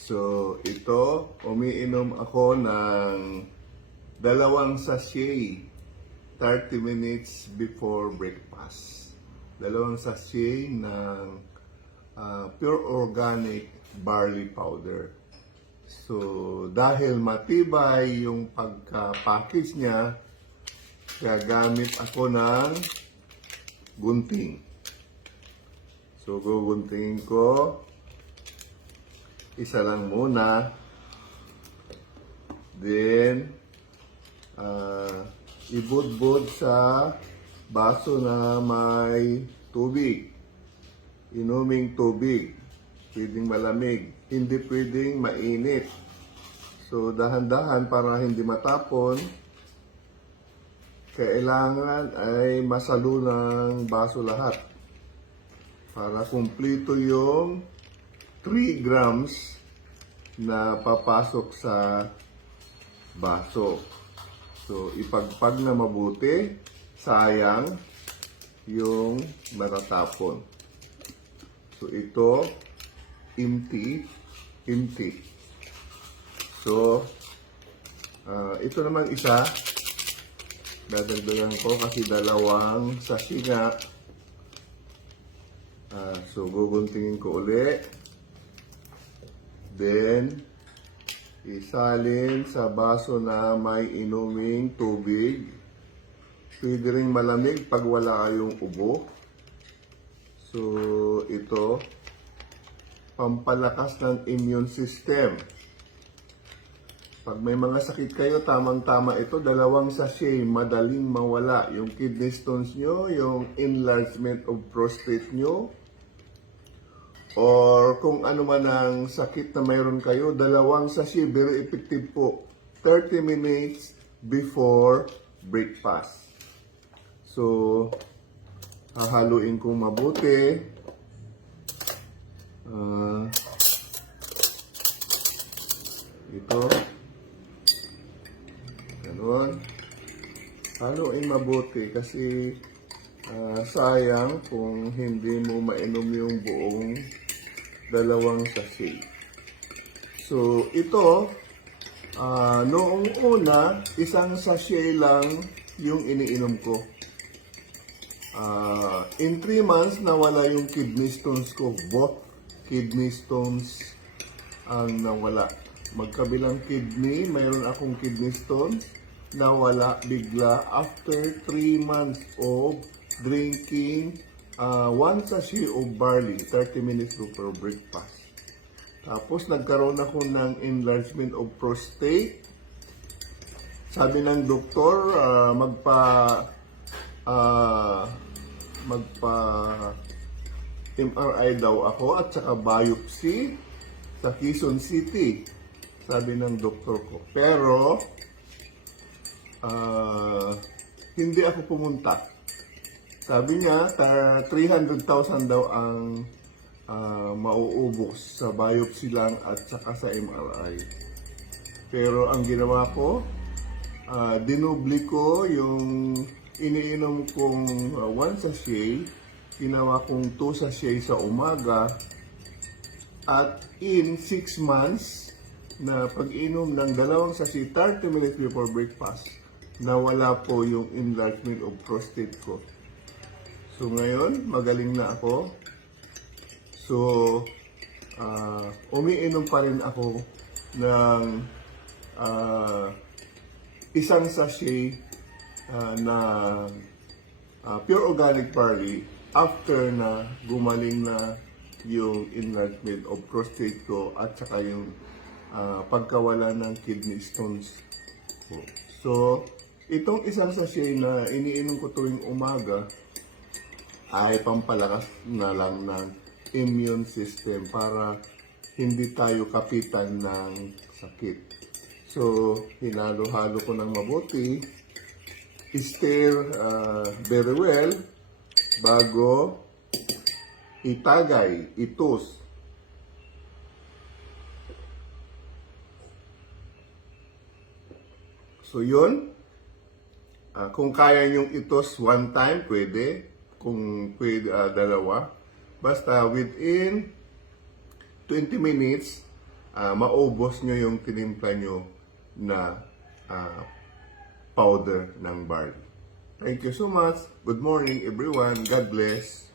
So, ito, umiinom ako ng 2 sachet 30 minutes before breakfast. 2 sachet ng pure organic barley powder. So, dahil matibay yung pagka-package niya, gagamit ako ng gunting. So, guguntingin ko. Isa lang muna. Then, ibudbud sa baso na may tubig. Inuming tubig. Pwedeng malamig. Hindi pwedeng mainit. So, dahan-dahan para hindi matapon. Kailangan ay masalo ng baso lahat. Para kumplito yung 3 grams na papasok sa baso. So, ipagpag na mabuti, sayang yung matatapon. So, ito, empty. So, ito naman isa, dadagdagan ko kasi 2 sachet nga. So, guguntingin ko uli. Then, isalin sa baso na may inuming tubig. Pwede rin malamig pag wala kayong ubo. So, ito, pampalakas ng immune system. Pag may mga sakit kayo, tamang-tama ito, 2 sachet, madaling mawala. Yung kidney stones nyo, yung enlargement of prostate nyo, or kung ano man ang sakit na mayroon kayo, 2 sachet, very effective po. 30 minutes before breakfast. So, hahaluin kong mabuti. Ito. Ganun. Haluin mabuti kasi sayang kung hindi mo mainom yung buong 2 sachet. So, ito, noong una, 1 sachet lang yung iniinom ko. In 3 months, nawala yung kidney stones ko. Both kidney stones ang nawala. Magkabilang kidney, mayroon akong kidney stones, nawala bigla after 3 months of drinking 1 sachet of barley, 30 minutes before breakfast. Tapos nagkaroon ako ng enlargement of prostate. Sabi ng doktor, magpa MRI daw ako at saka biopsy sa Quezon City. Sabi ng doktor ko. Pero, hindi ako pumunta. Sabi niya, 300,000 daw ang mauubos sa biopsy lang at saka sa MRI. Pero ang ginawa ko, dinubli ko yung iniinom kong 1 sachet, ginawa kong 2 sachet sa umaga, at in 6 months na pag-inom ng 2 sachet 30 minutes before breakfast, nawala po yung enlargement of prostate ko. So ngayon, magaling na ako. So, umiinom pa rin ako ng 1 sachet na pure organic barley after na gumaling na yung enlargement of prostate ko at saka yung pagkawala ng kidney stones ko. So, itong 1 sachet na iniinom ko tuwing umaga ay pampalakas na lang ng immune system para hindi tayo kapitan ng sakit. So, hinalo-halo ko ng mabuti. Stir very well bago itagay, itos. So, yun. Kung kaya nyong itos 1 time, pwede. Kung pwede, 2. Basta within 20 minutes, maubos nyo yung tinimpla nyo na powder ng barley. Thank you so much. Good morning everyone. God bless.